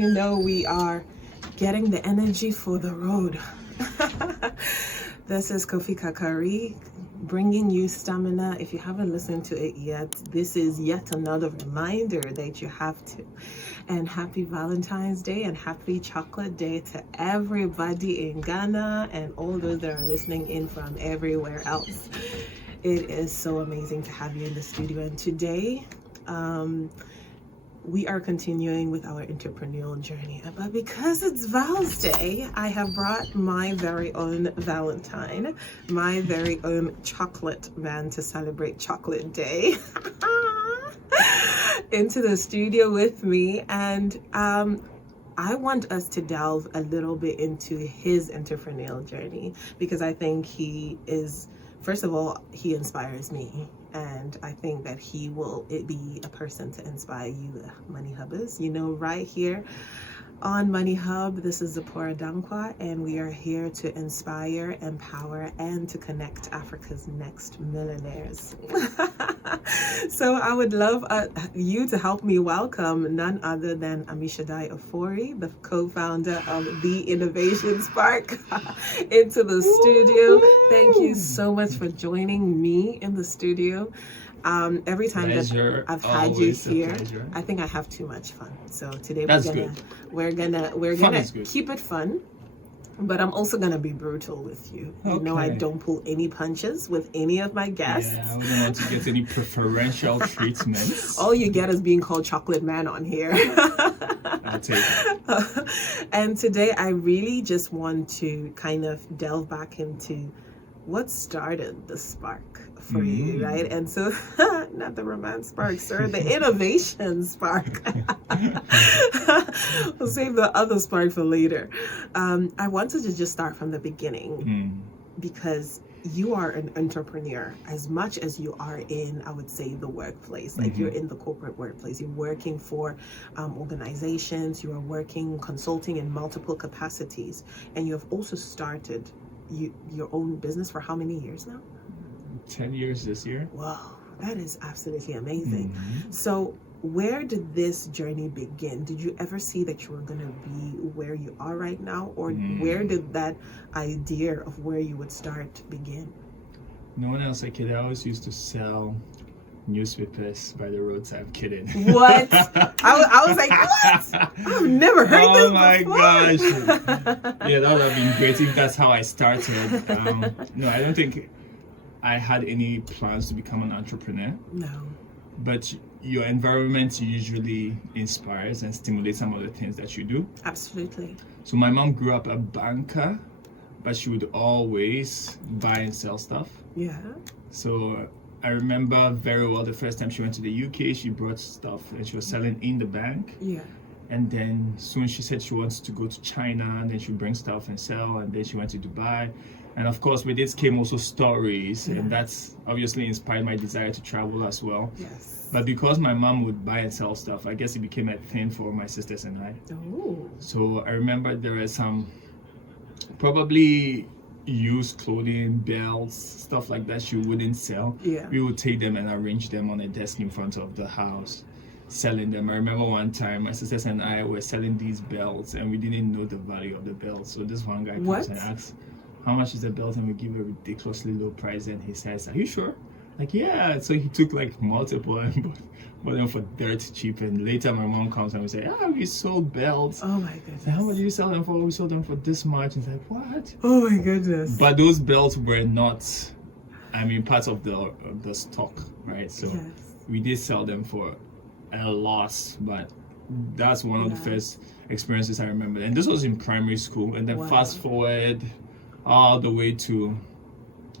you know we are getting the energy for the road. This is Kofi Kakari bringing you stamina. If you haven't listened to it yet, this is yet another reminder that you have to. And happy Valentine's Day and happy Chocolate Day to everybody in Ghana and all those that are listening in from everywhere else. It is so amazing to have you in the studio. And today, we are continuing with our entrepreneurial journey. But because it's Val's Day, I have brought my very own Valentine, my very own chocolate man to celebrate Chocolate Day into the studio with me. And I want us to delve a little bit into his entrepreneurial journey because I think he is, first of all, he inspires me. And I think that he will be a person to inspire you, Money Hubbers. You know, right here on Money Hub, this is Zipporah Dankwa, and we are here to inspire, empower, and to connect Africa's next millionaires. So I would love you to help me welcome none other than AMMISHADDAI Ofori, the co-founder of The Innovation Spark, into the studio. Thank you so much for joining me in the studio. Every time that I've had you here, I think I have too much fun. So today we're gonna keep it fun, but I'm also gonna be brutal with you. Okay. You know, I don't pull any punches with any of my guests. Yeah, I wouldn't want to get any preferential treatments. All you get is being called Chocolate Man on here. I'll take it. And today I really just want to kind of delve back into what started the spark for you, right? And so, not the romance spark, sir, the innovation spark. We'll save the other spark for later. I wanted to just start from the beginning because you are an entrepreneur as much as you are in, I would say, the workplace. Like you're in the corporate workplace. You're working for organizations. You are working, consulting in multiple capacities. And you have also started your own business for how many years now? 10 years this year. Wow, that is absolutely amazing. So where did this journey begin? Did you ever see that you were going to be where you are right now? Or where did that idea of where you would start begin? No one else. A kid, I always used to sell newspapers by the roadside. I'm kidding. What? I was like, what? I've never heard this before. Oh my gosh. Yeah, that would have been great if that's how I started. No, I don't think I had any plans to become an entrepreneur. No. But your environment usually inspires and stimulates some of the things that you do. Absolutely. So my mom grew up a banker, but she would always buy and sell stuff. Yeah. So I remember very well the first time she went to the UK, she brought stuff and she was selling in the bank. Yeah. And then soon she said she wants to go to China, and then she'll bring stuff and sell, and then she went to Dubai. And of course with this came also stories, and that's obviously inspired my desire to travel as well. Yes. But because my mom would buy and sell stuff, I guess it became a thing for my sisters and I. Oh. So I remember there were some probably used clothing, belts, stuff like that she wouldn't sell. Yeah. We would take them and arrange them on a desk in front of the house, selling them. I remember one time my sisters and I were selling these belts and we didn't know the value of the belts. So this one guy comes and asks, how much is the belt? And we give a ridiculously low price, and he says, are you sure? Like, yeah. So he took like multiple and bought them for dirt cheap. And later my mom comes and we say, we sold belts. Oh my goodness. So how much did you sell them for? We sold them for this much. And it's like, what? Oh my goodness. But those belts were not, part of the stock, right? So we did sell them for a loss, but that's one of the first experiences I remember. And this was in primary school. And then fast forward all the way to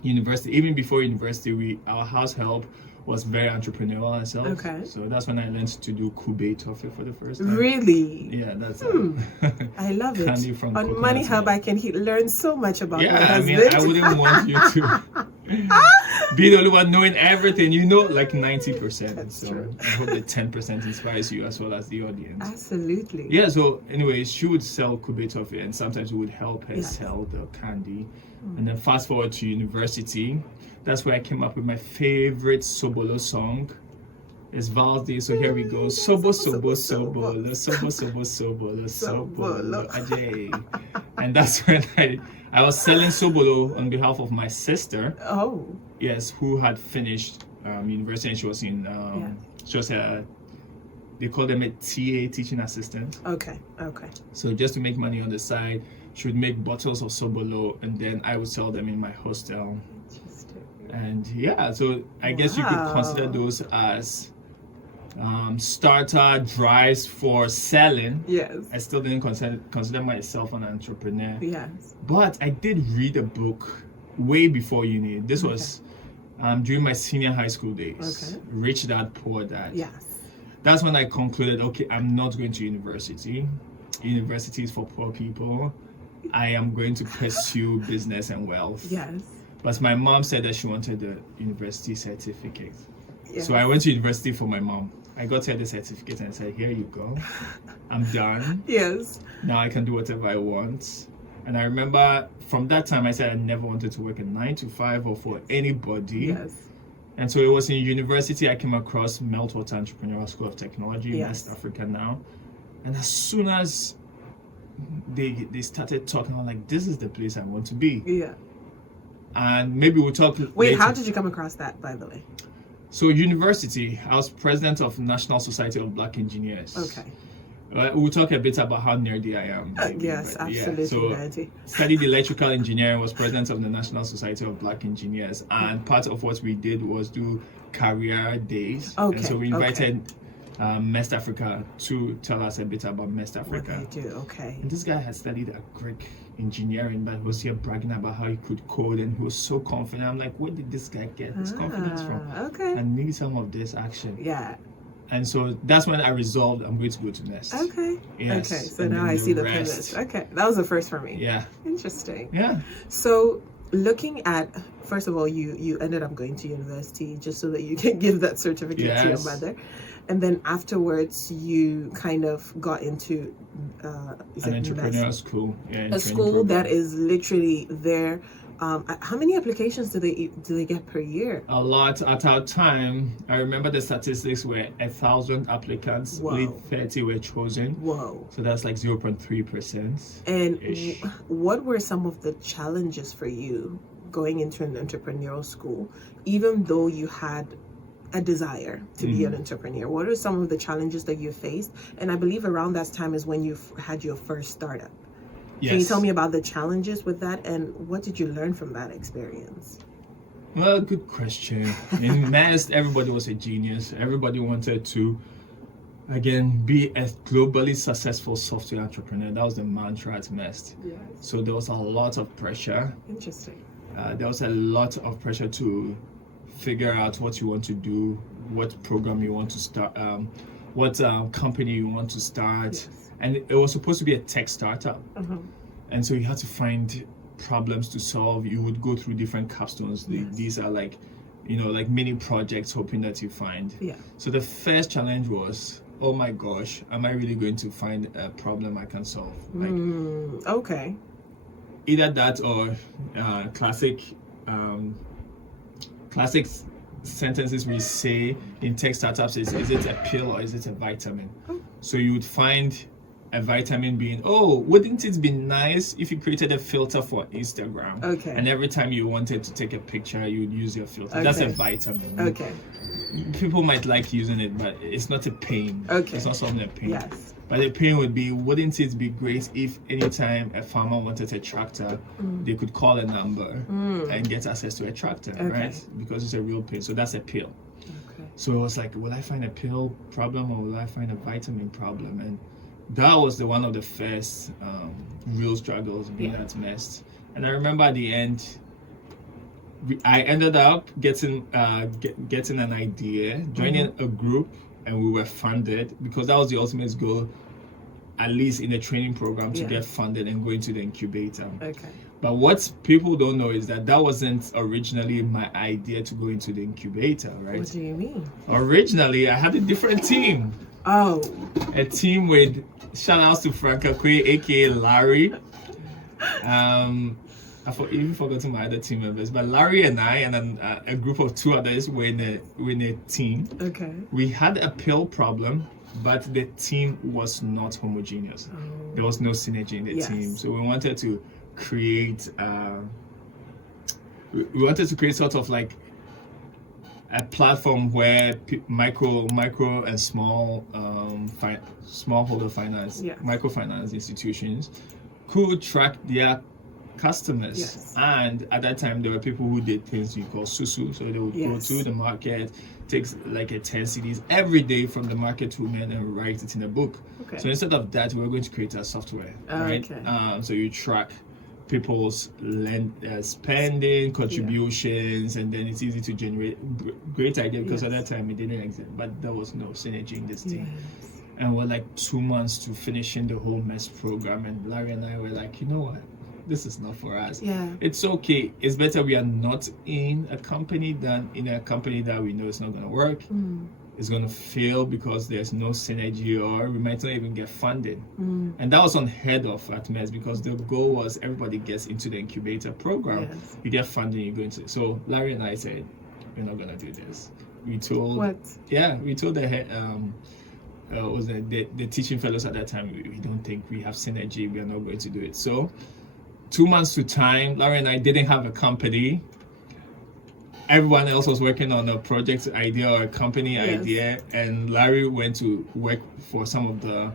university. Even before university, our house help was very entrepreneurial herself. Okay. So that's when I learned to do kube toffee for the first time. Really? Yeah, that's I love it. Candy from on MoneyHub, I can learn so much about my husband. I wouldn't want you to be the only one knowing everything. You know, like 90%. That's so true. I hope that 10% inspires you as well as the audience. Absolutely. Yeah, so anyways, she would sell kube toffee and sometimes we would help her sell the candy. And then fast forward to university, that's where I came up with my favorite Sobolo song, It's Val's Day, so here we go. Sobo, sobo, sobo, lo sobo, sobo, sobo, lo sobo, lo ajay. And that's when I was selling sobolo on behalf of my sister. Oh. Yes, who had finished university, and she was in she was they call them a TA, teaching assistant. Okay. So just to make money on the side, she would make bottles of sobolo, and then I would sell them in my hostel. Interesting. And yeah, so I guess you could consider those as starter drives for selling. Yes. I still didn't consider myself an entrepreneur. Yes. But I did read a book way before uni. This was during my senior high school days. Okay. Rich Dad, Poor Dad. Yes. That's when I concluded, okay, I'm not going to university. University is for poor people. I am going to pursue business and wealth. Yes. But my mom said that she wanted a university certificate. Yes. So I went to university for my mom. I got her the certificate and said, here you go. I'm done. Yes. Now I can do whatever I want. And I remember from that time I said I never wanted to work a 9 to 5 or for anybody. Yes. And so it was in university I came across Meltwater Entrepreneurial School of Technology, Yes. MEST Africa now. And as soon as they started talking, I'm like, this is the place I want to be. Yeah. And maybe we'll talk Wait, later. how did you come across that, by the way? So university, I was president of National Society of Black Engineers. Okay. We'll talk a bit about how nerdy I am. Yes, But absolutely So nerdy. studied electrical engineering, was president of the National Society of Black Engineers, and part of what we did was do career days. Okay, And so we invited MEST Africa to tell us a bit about MEST What Africa. they do, okay. And this guy had studied agric engineering, but was here bragging about how he could code, and he was so confident. I'm like, where did this guy get this confidence from? Okay. I need some of this action. Yeah. And so that's when I resolved I'm going to go to MEST. Okay. Yes. Okay. So And now then I see the rest. pivot. Okay. That was the first for me. Yeah. Interesting. Yeah. So looking at, first of all, you ended up going to university just so that you can give that certificate to your Yes. mother. And then afterwards you kind of got into is An it entrepreneurial MEST? school. Yeah, A training school program. that is literally there. How many applications do they get per year? A lot. At our time, I remember the statistics were 1,000 applicants, Wow. only 30 were chosen. Whoa. So that's like 0.3%. And Ish. what were some of the challenges for you going into an entrepreneurial school, even though you had a desire to be an entrepreneur? What are some of the challenges that you faced? And I believe around that time is when you had your first startup. Yes. Can you tell me about the challenges with that, and what did you learn from that experience? Well, good question. In MEST, everybody was a genius. Everybody wanted to, again, be a globally successful software entrepreneur. That was the mantra at MEST. Yes. So there was a lot of pressure. Interesting. There was a lot of pressure to figure out what you want to do, what program you want to start, what company you want to start. Yes. And it was supposed to be a tech startup. Uh-huh. And so you had to find problems to solve. You would go through different capstones. Yes. These are like, like mini projects hoping that you find. Yeah. So the first challenge was, oh my gosh, am I really going to find a problem I can solve? Like, Okay. either that or classic sentences we say in tech startups is it a pill or is it a vitamin? So you would find a vitamin being, oh, wouldn't it be nice if you created a filter for Instagram? Okay. And every time you wanted to take a picture, you would use your filter. Okay. That's a vitamin. Okay. People might like using it, but it's not a pain. Okay. It's not something a pain. Yes. But the pain would be, wouldn't it be great if anytime a farmer wanted a tractor, they could call a number and get access to a tractor, right? Because it's a real pain. So that's a pill. Okay. So it was like, will I find a pill problem or will I find a vitamin problem? And that was one of the first real struggles being at MEST. And I remember at the end, I ended up getting an idea, joining a group, and we were funded because that was the ultimate goal, at least in the training program, to get funded and go into the incubator. Okay. But what people don't know is that wasn't originally my idea to go into the incubator, right? What do you mean? Originally, I had a different team. Oh. A team with, shout outs to Franca Kwe, aka Larry. I even forgotten my other team members, but Larry and I and a group of 2 others were in a team. Okay. We had a pill problem, but the team was not homogeneous. There was no synergy in the team. So we wanted to create sort of like a platform where micro and smallholder finance, microfinance institutions could track their customers. And at that time, there were people who did things we call susu. So they would go to the market, take like a 10 CDs every day from the market woman and write it in a book. Okay. So instead of that, we're going to create a software, right? Okay. So you track people's spending, contributions, and then it's easy to generate. Great idea, because at that time it didn't exist, but there was no synergy in this thing. And we're like 2 months to finishing the whole MEST program, and Larry and I were like, you know what? This is not for us. It's okay. It's better we are not in a company than in a company that we know it's not going to work. It's going to fail because there's no synergy, or we might not even get funding. And that was unheard of at MEST, because the goal was everybody gets into the incubator program. You get funding, you go into it. So Larry and I said, we're not going to do this. We told the head, was the teaching fellows at that time, we don't think we have synergy, we are not going to do it. So 2 months to time, Larry and I didn't have a company. Everyone else was working on a project idea or a company idea, and Larry went to work for some of the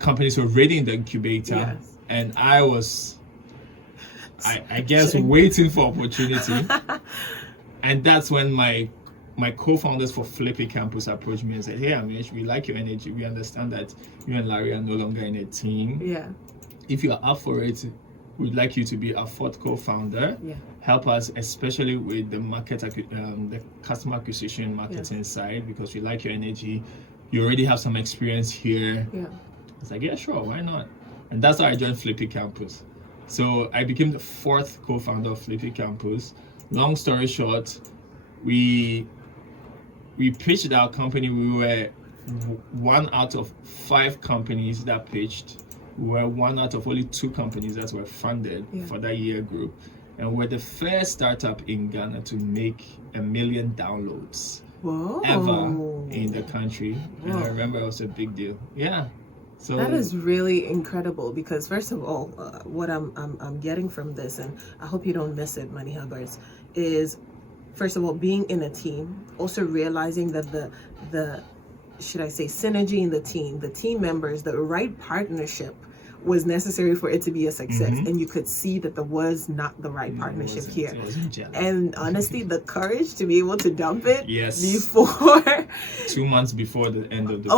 companies already in the incubator, and I was, I guess, waiting for opportunity. And that's when my co-founders for Flippy Campus approached me and said, hey, Amish, we like your energy. We understand that you and Larry are no longer in a team. If you are up for it, we'd like you to be our 4th co-founder. Help us, especially with the the customer acquisition marketing side, because we like your energy. You already have some experience here. It's like, yeah, sure, why not? And that's how I joined Flippy Campus. So I became the 4th co-founder of Flippy Campus. Long story short, we pitched our company. We were 1 out of 5 companies that pitched. We were 1 out of only 2 companies that were funded for that year group. And we're the first startup in Ghana to make 1 million downloads ever in the country. And I remember it was a big deal. So that is really incredible, because first of all, what I'm getting from this, and I hope you don't miss it, MoneyHubbers, is first of all being in a team, also realizing that the should I say synergy in the team members, the right partnership was necessary for it to be a success. And you could see that there was not the right partnership here. And honestly, the courage to be able to dump it before 2 months before the end of the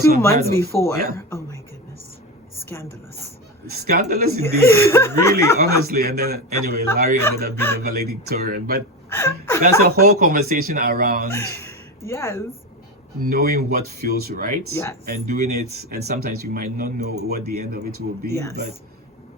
2 months before. Oh my goodness. Scandalous indeed. Really, honestly. And then anyway, Larry ended up being a valedictorian, but that's a whole conversation around knowing what feels right and doing it. And sometimes you might not know what the end of it will be, but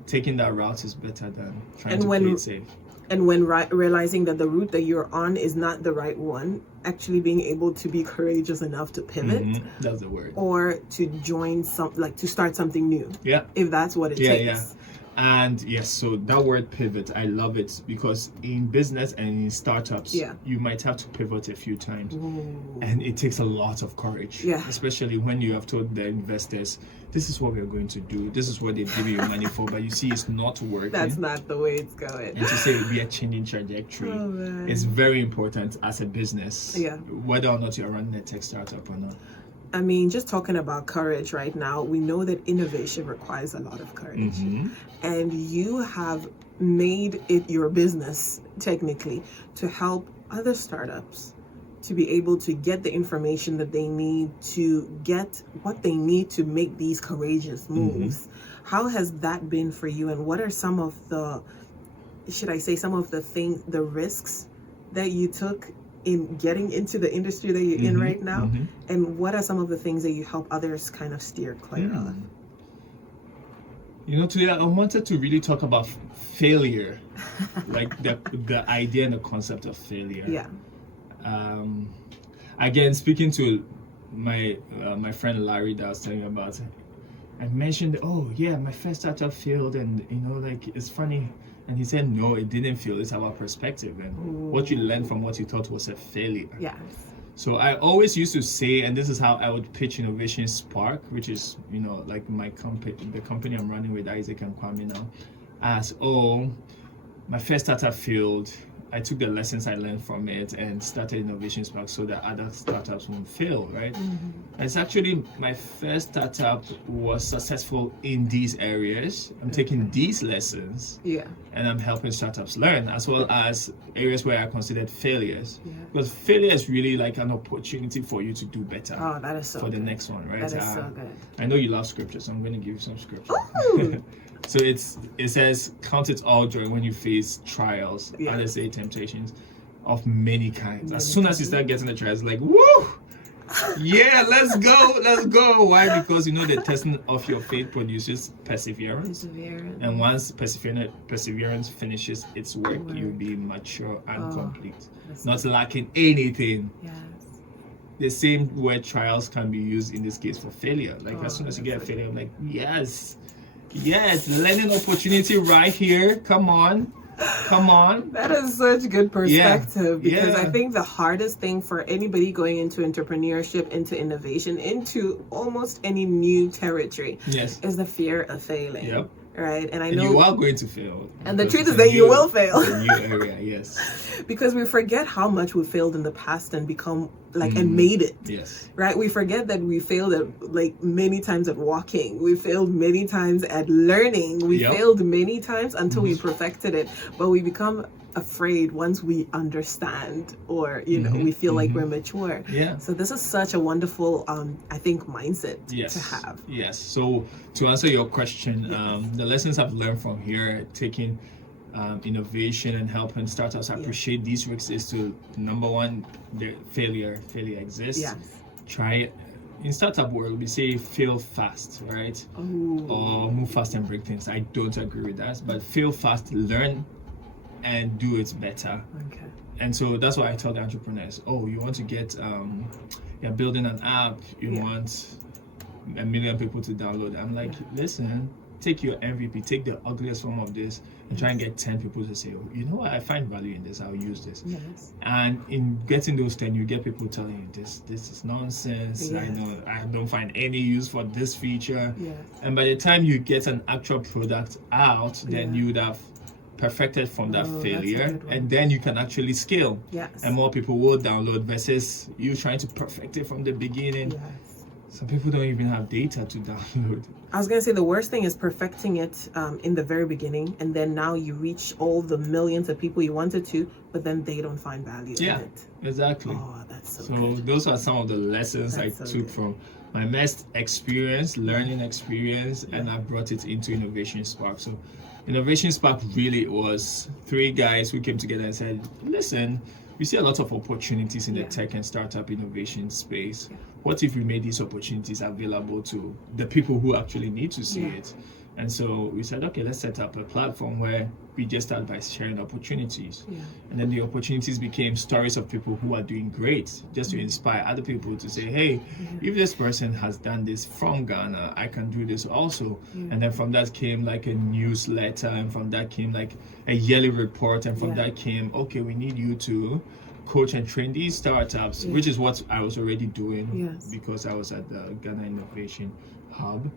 taking that route is better than trying to play it safe. And when realizing that the route that you're on is not the right one, actually being able to be courageous enough to pivot. That's the word. Or to join to start something new. If that's what it takes. And yes, so that word pivot, I love it, because in business and in startups, you might have to pivot a few times. And it takes a lot of courage, especially when you have told the investors, this is what we're going to do, this is what they've given you money for, but you see it's not working. That's not the way it's going. And to say we are changing trajectory is very important as a business, whether or not you're running a tech startup or not. I mean, just talking about courage right now, we know that innovation requires a lot of courage. And you have made it your business, technically, to help other startups to be able to get the information that they need, to get what they need to make these courageous moves. How has that been for you? And what are some of the, the risks that you took in getting into the industry that you're in right now? And what are some of the things that you help others kind of steer clear of? You know, today I wanted to really talk about failure, like the idea and the concept of failure. Again, speaking to my friend Larry that I was telling you about, I mentioned, my first startup failed, and you know, like, it's funny, And he said, no, it didn't fail. It's about perspective and what you learned from what you thought was a failure. Yes. So I always used to say, and this is how I would pitch Innovation Spark, which is, like my company, the company I'm running with Isaac and Kwame now, as, my first startup failed. I took the lessons I learned from it and started Innovation Spark so that other startups won't fail, right? Mm-hmm. It's actually my first startup was successful in these areas. I'm taking these lessons and I'm helping startups learn, as well as areas where I considered failures. Yeah. Because failure is really like an opportunity for you to do better. Oh, that is so for good. The next one, right? That is so good. I know you love scripture, so I'm going to give you some scripture. So it says, count it all joy when you face trials, others say temptations of many kinds. As soon as you start getting the trials, like, woo! Yeah, let's go. Why? Because the testing of your faith produces perseverance. And once perseverance finishes its work, you'll be mature and complete, not lacking anything. Yes. The same word trials can be used in this case for failure. Like as soon as you get a failure, I'm like, yes, learning opportunity right here. Come on. That is such good perspective, because I think the hardest thing for anybody going into entrepreneurship, into innovation, into almost any new territory is the fear of failing. Yep. Right, and I know you are going to fail. And the truth is that you will fail. It's a new area, yes. Because we forget how much we failed in the past and become and made it. Yes. Right, we forget that we failed at many times at walking. We failed many times at learning. We failed many times until we perfected it. But we become afraid once we understand, or we feel like we're mature. Yeah. So this is such a wonderful I think mindset to have. Yes. So to answer your question, the lessons I've learned from here, taking innovation and helping startups appreciate these risks, is to, number one, the failure exists. Yes. Try it. In startup world, we say fail fast, right? Ooh. Or move fast and break things. I don't agree with that, but fail fast, learn and do it better. Okay. And so that's why I tell the entrepreneurs, you want to get you're building an app, you want 1 million people to download. I'm like, listen, take your MVP, take the ugliest form of this and try and get 10 people to say, you know what, I find value in this, I'll use this. Yes. And in getting those 10, you get people telling you this is nonsense. Yes. I know I don't find any use for this feature. Yes. And by the time you get an actual product out, then you would have perfected from that failure, and then you can actually scale. Yes. And more people will download versus you trying to perfect it from the beginning. Yes. Some people don't even have data to download. I was going to say the worst thing is perfecting it in the very beginning, and then now you reach all the millions of people you wanted to, but then they don't find value in it. Exactly. Oh, that's so good. Those are some of the lessons I took from my MEST experience, learning experience, and I brought it into Innovation Spark. So Innovation Spark really was 3 guys who came together and said, listen, we see a lot of opportunities in the tech and startup innovation space. Yeah. What if we made these opportunities available to the people who actually need to see it? And so we said, okay, let's set up a platform where we just start by sharing opportunities. Yeah. And then the opportunities became stories of people who are doing great, just to inspire other people to say, hey, if this person has done this from Ghana, I can do this also. Yeah. And then from that came like a newsletter, and from that came like a yearly report, and from that came, okay, we need you to coach and train these startups, which is what I was already doing because I was at the Ghana Innovation Hub.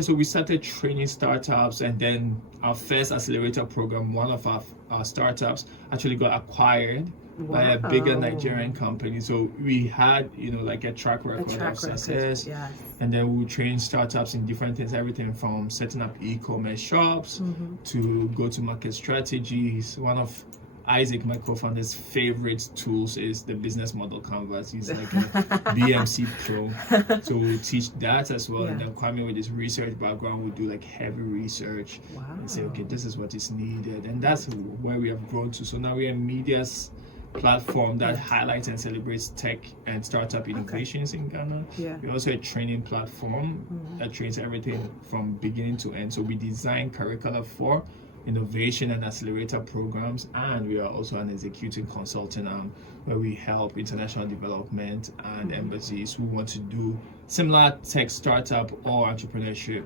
So we started training startups, and then our first accelerator program, one of our startups actually got acquired by a bigger Nigerian company. So we had, like a track record of success. Yes. And then we train startups in different things, everything from setting up e-commerce shops to go-to-market strategies. One of Isaac, my co-founder's favorite tools is the business model canvas. He's like a BMC pro. So we'll teach that as well. And then Kwame, with his research background, will do like heavy research and say, okay, this is what is needed. And that's where we have grown to. So now we're a media's platform that highlights and celebrates tech and startup innovations in Ghana. Yeah. We're also a training platform that trains everything from beginning to end. So we design curricula for innovation and accelerator programs, and we are also an executing consulting arm where we help international development and embassies who want to do similar tech startup or entrepreneurship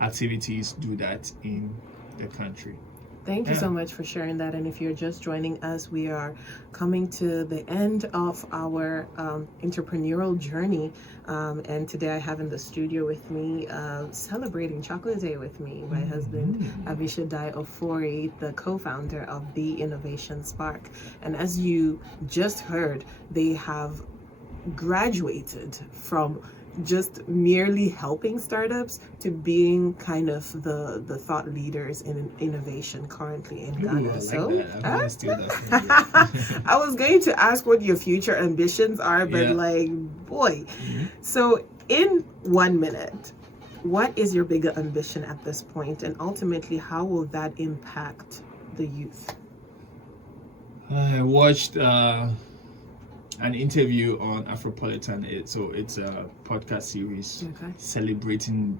activities do that in the country. Thank you so much for sharing that. And if you're just joining us, we are coming to the end of our entrepreneurial journey. And today I have in the studio with me, celebrating Chocolate Day with me, my husband, AMMISHADDAI Ofori, the co-founder of The Innovation Spark. And as you just heard, they have graduated from just merely helping startups to being kind of the thought leaders in innovation currently in Ghana. I was going to ask what your future ambitions are, but boy. So in 1 minute, what is your bigger ambition at this point, and ultimately how will that impact the youth? I watched an interview on Afropolitan. It's a podcast series celebrating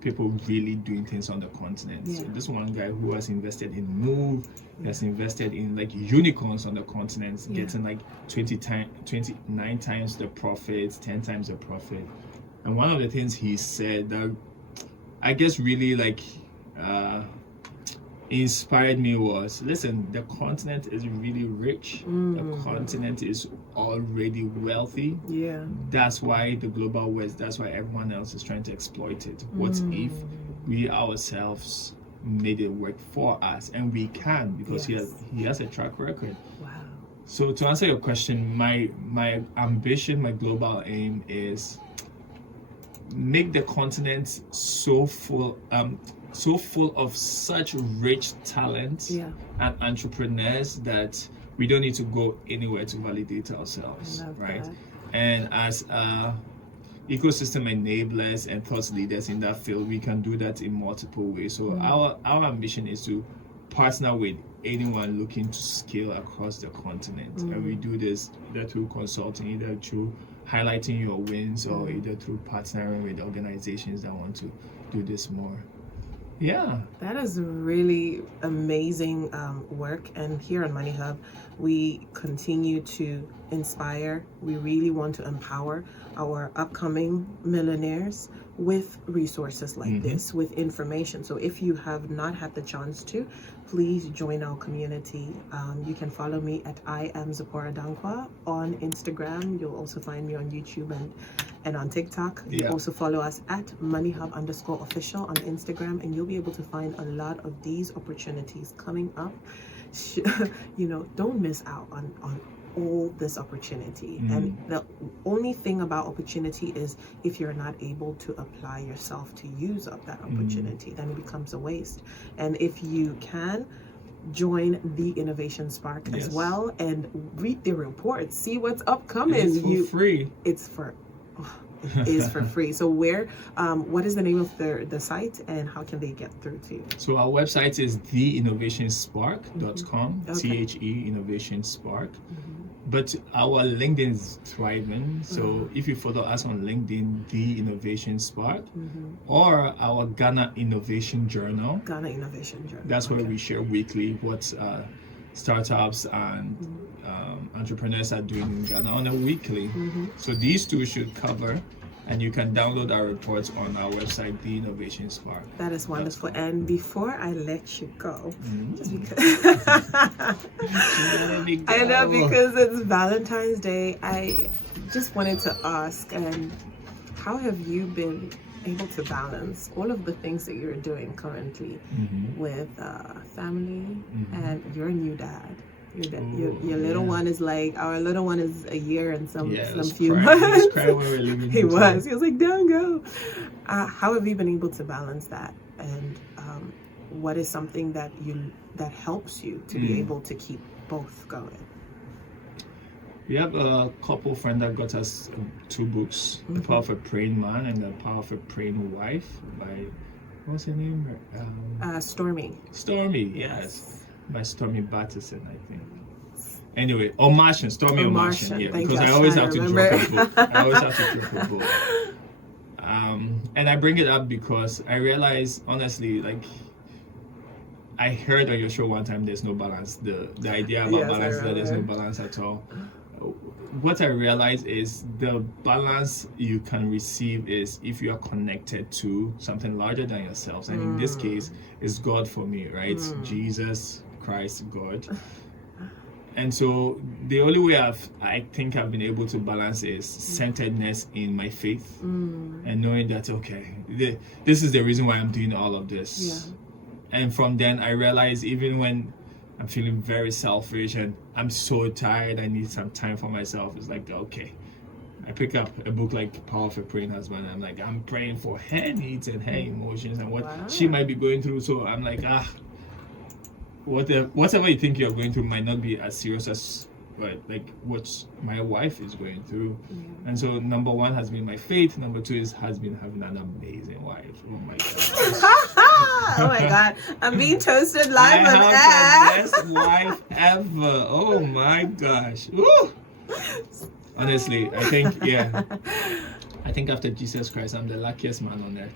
people really doing things on the continent. So this one guy who has invested in Move, has invested in like unicorns on the continent, getting like 29 times the profit, 10 times the profit. And one of the things he said that I guess really like inspired me was, listen, the continent is really rich. The continent is already wealthy. That's why the global west, that's why everyone else is trying to exploit it. What if we ourselves made it work for us? And we can, because he has a track record. So to answer your question, my ambition, my global aim is make the continent so full of such rich talent and entrepreneurs that we don't need to go anywhere to validate ourselves, right? And as ecosystem enablers and thought leaders in that field, we can do that in multiple ways. So our ambition is to partner with anyone looking to scale across the continent, and we do this either through consulting, either through highlighting your wins, or either through partnering with organizations that want to do this more. That is really amazing work. And here on MoneyHub, we continue to inspire. We really want to empower our upcoming millionaires with resources like this, with information. So if you have not had the chance to, please join our community. You can follow me at I am Zipporah Dankwa on Instagram. You'll also find me on YouTube and on TikTok. You also follow us at MoneyHub_official on Instagram, and you'll be able to find a lot of these opportunities coming up. Don't miss out on all this opportunity. And the only thing about opportunity is if you're not able to apply yourself to use up that opportunity, then it becomes a waste. And if you can, join the Innovation Spark as well and read the reports, see what's upcoming. It's for free. It is for free. So what is the name of the site, and how can they get through to you? So our website is theinnovationspark.com, THE Innovation Spark. But our LinkedIn is thriving. So if you follow us on LinkedIn, The Innovation Spark, or our Ghana Innovation Journal. That's where we share weekly what startups and entrepreneurs are doing in Ghana on a weekly. So these two should cover, and you can download our reports on our website, The Innovation Spark. That is wonderful. And before I let you go, just because I know, because it's Valentine's Day, I just wanted to ask, how have you been able to balance all of the things that you're doing currently with family and your new dad? Your little one is like, our little one is a year and some few months. He was like, don't go. How have you been able to balance that? And what is something that helps you to be able to keep both going? We have a couple friends that got us 2 books, The Power of a Praying Man and The Power of a Praying Wife by, what's her name? Stormy. Stormy, yes. By Stormy Batterson, I think. Anyway, Stormy Omartian, because I always have to drop a book. I always have to drop a book. And I bring it up because I realize, honestly, like, I heard on your show one time, there's no balance. The idea about balance is that there's no balance at all. what I realize is the balance you can receive is if you are connected to something larger than yourselves. And in this case, it's God for me, right? Jesus Christ, God. And so the only way I think I've been able to balance is centeredness in my faith and knowing that, okay, this is the reason why I'm doing all of this. Yeah. And from then I realized even when I'm feeling very selfish and I'm so tired, I need some time for myself, it's like, okay, I pick up a book like Power of a Praying Husband. I'm like, I'm praying for her needs and her emotions and what she might be going through. So I'm like, whatever you think you're going through might not be as serious as what my wife is going through. And so number one has been my faith. Number two has been having an amazing wife. Oh my god. Oh my god, I'm being toasted live on air. I have the best wife ever. Oh my gosh. Woo. Honestly, I think after Jesus Christ, I'm the luckiest man on earth.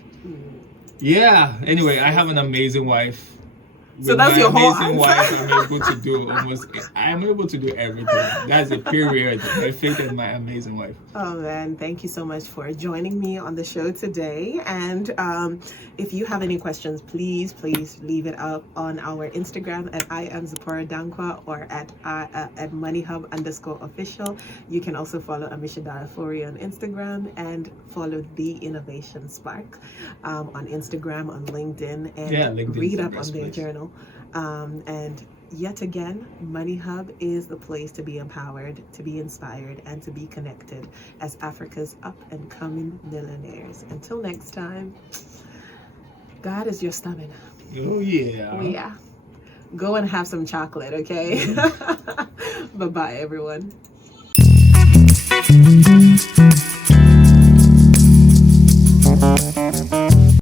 Yeah. Anyway, I have an amazing wife. So that's your whole answer. Wife, I'm able to do everything. That's a period. My faith in my amazing wife. Oh man, thank you so much for joining me on the show today. And if you have any questions, please leave it up on our Instagram at I am Zipporah Dankwa or at MoneyHub_official. You can also follow AMMISHADDAI on Instagram and follow The Innovation Spark on Instagram, on LinkedIn, and read up on their journal. And yet again, MoneyHub is the place to be empowered, to be inspired, and to be connected as Africa's up and coming millionaires. Until next time, God is your stamina. Oh yeah. Oh yeah. Go and have some chocolate, okay? Bye-bye, everyone.